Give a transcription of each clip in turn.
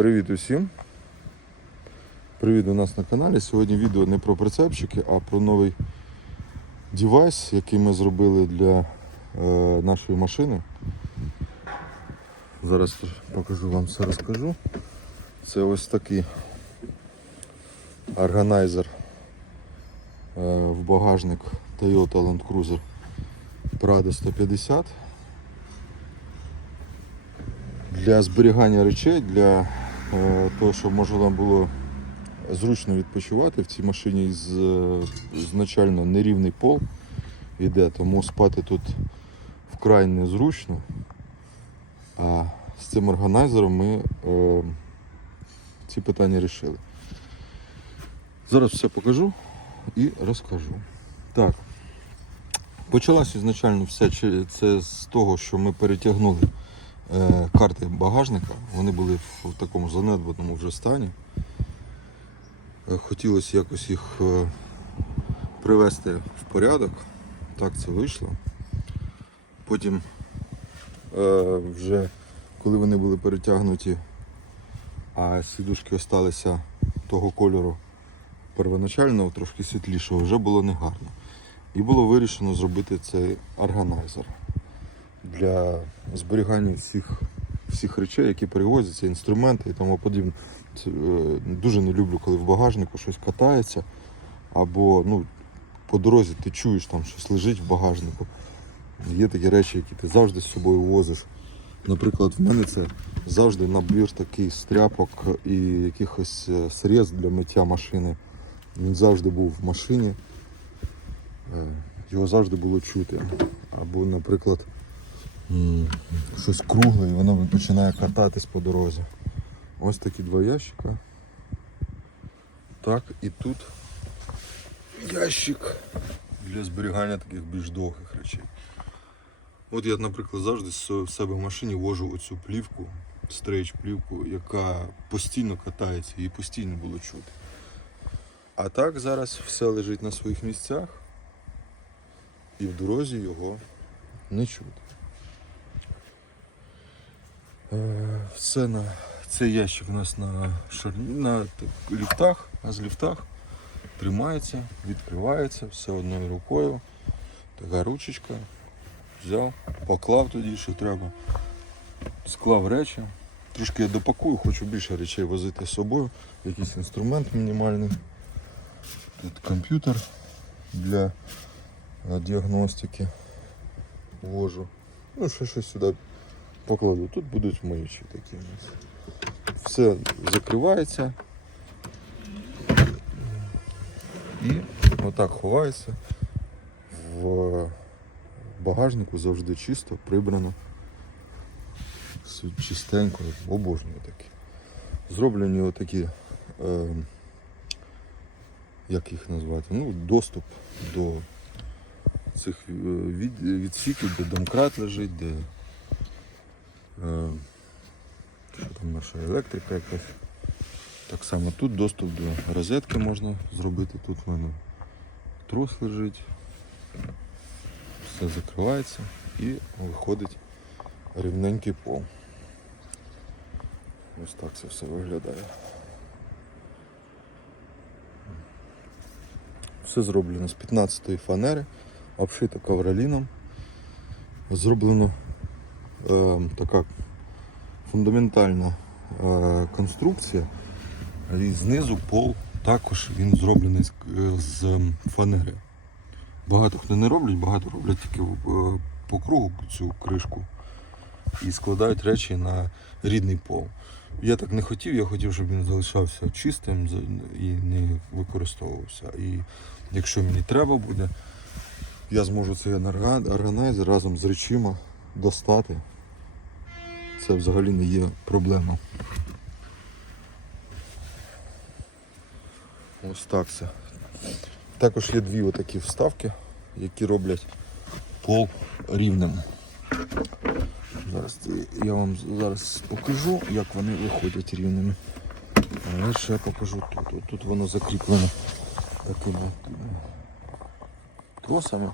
Привіт усім. Привіт у нас на каналі. Сьогодні відео не про прицепчики, а про новий девайс, який ми зробили для е, нашої машини. Зараз покажу вам все розкажу. Це ось такий органайзер е, в багажник Toyota Land Cruiser Prado 150 для зберігання речей, для того, щоб можна нам було зручно відпочивати в цій машині з е, значально нерівний пол іде, тому спати тут вкрай незручно. А з цим органайзером ми е, ці питання вирішили. Зараз все покажу і розкажу. Так. Почалося ізначально все це з того, що ми перетягнули карти багажника. Вони були в, такому занедбаному вже стані. Е, Хотілося якось їх е, привести в порядок. Так це вийшло. Потім е, вже коли вони були перетягнуті, а сідушки осталися того кольору первоначального, трошки світлішого, вже було негарно. І було вирішено зробити цей органайзер для зберігання всіх, всіх речей, які перевозяться, інструменти і тому подібне. Е, дуже не люблю, коли в багажнику щось катається, або ну, по дорозі ти чуєш, там щось лежить в багажнику. Є такі речі, які ти завжди з собою возиш. Наприклад, в мене це завжди набір такий стряпок і якихось е, средств для миття машини. Він завжди був в машині. Е, Його завжди було чути. Або, наприклад, щось кругле і воно починає кататись по дорозі. Ось такі два ящика. Так, і тут ящик для зберігання таких більш довгих речей. От я, наприклад, завжди в себе в машині вожу оцю плівку, стрейч плівку, яка постійно катається, її постійно було чути. А так зараз все лежить на своїх місцях і в дорозі його не чути. Е, Все на цей ящик у нас на, шар... на ліфтах, а з ліфтах тримається, відкривається все одною рукою. Така ручечка. Взяв, поклав тоді, що треба. Склав речі. Трошки я допакую, хочу більше речей возити з собою. Якийсь інструмент мінімальний. Тут комп'ютер для діагностики вожу. Ну, ще щось сюди покладу. Тут будуть миючі такі у нас. Все закривається. І отак ховається. В багажнику завжди чисто, прибрано. Чистенько, обожнюю такі. Зроблені отакі, е, як їх назвати, ну, доступ до цих е, від, відсіків, де домкрат лежить, де що там наша електрика якась. Так само тут доступ до розетки можна зробити. Тут в мене трос лежить. Все закривається і виходить рівненький пол. Ось так це все виглядає. Все зроблено з 15-ї фанери, обшито ковроліном. Зроблено е, така фундаментальна е, конструкція. І знизу пол також він зроблений з, з фанери. Багато хто не роблять, багато роблять тільки е, по кругу цю кришку і складають речі на рідний пол. Я так не хотів, я хотів, щоб він залишався чистим і не використовувався. І якщо мені треба буде, я зможу цей органайзер разом з речима достати. Це взагалі не є проблема. Ось так це. Також є дві отакі вставки, які роблять пол рівним. Зараз я вам зараз покажу, як вони виходять рівними. Але ще покажу тут. Тут воно закріплено такими тросами.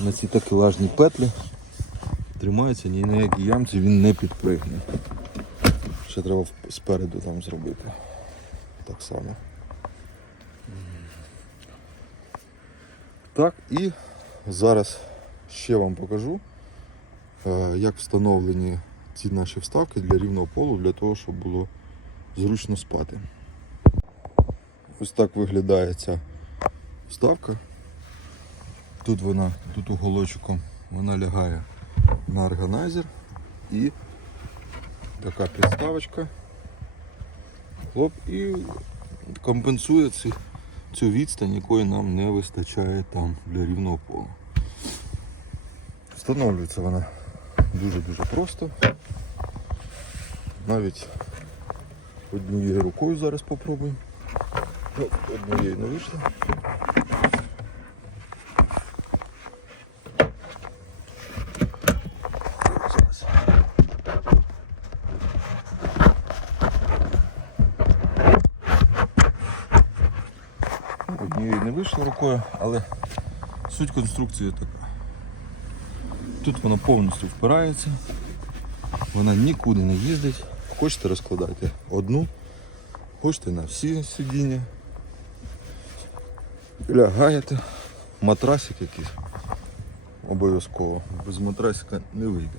На ці такелажні петлі тримається ні на якій ямці він не підпригне. Ще треба спереду там зробити. Так само. Так, і зараз ще вам покажу, е, як встановлені ці наші вставки для рівного полу, для того, щоб було зручно спати. Ось так виглядає ця вставка. Тут вона, тут уголочком вона лягає на органайзер і така підставочка. Хлоп, і компенсує ці, цю відстань, якої нам не вистачає там для рівного пола. Встановлюється вона дуже-дуже просто. Навіть однією рукою зараз попробуємо. Ну, однією не вийшло. Зараз. Однією рукою, але суть конструкції така. Тут вона повністю впирається, вона нікуди не їздить. Хочете розкладайте одну, хочете на всі сидіння. Лягаєте, матрасик якийсь обов'язково. Без матрасика не вийде.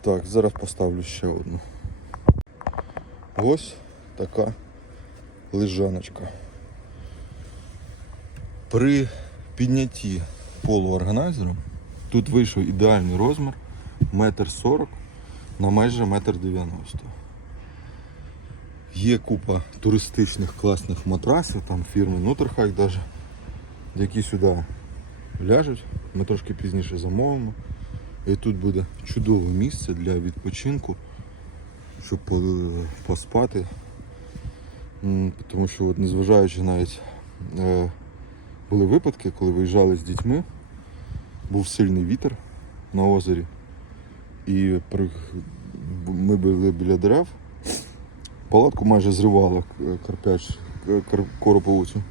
Так, зараз поставлю ще одну. Ось така лежаночка. При піднятті полу органайзером тут вийшов ідеальний розмір метр сорок на майже метр дев'яносто. Є купа туристичних класних матрасів, там фірми Нутерхайк даже, які сюди ляжуть. Ми трошки пізніше замовимо. І тут буде чудове місце для відпочинку, щоб поспати. Тому що, от, незважаючи навіть е, були випадки, коли виїжджали з дітьми, був сильний вітер на озері, і ми були біля дерев, палатку майже зривало е, карпяч, е, короповицю.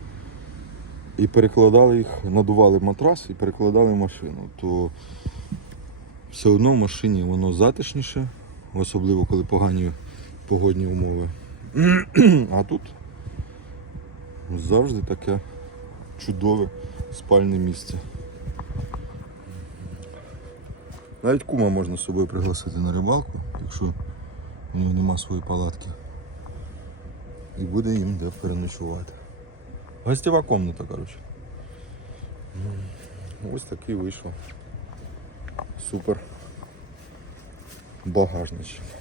І перекладали їх, надували матрас і перекладали машину. То все одно в машині воно затишніше, особливо коли погані погодні умови. А тут завжди таке чудове спальне місце. Навіть кума можна з собою пригласити на рибалку, якщо у нього нема своєї палатки. І буде їм де переночувати. Гостєва комната, коротше. Ось такий вийшов. Супер. Багажничок.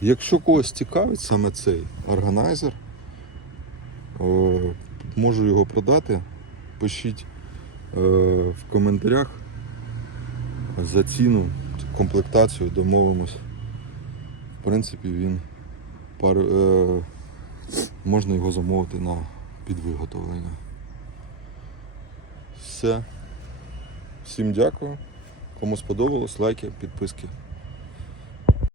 Якщо когось цікавить саме цей органайзер, можу його продати. Пишіть е, в коментарях за ціну, комплектацію, домовимось. В принципі, він е, можна його замовити на підвиготовлення. Все. Всім дякую. Кому сподобалось, лайки, підписки.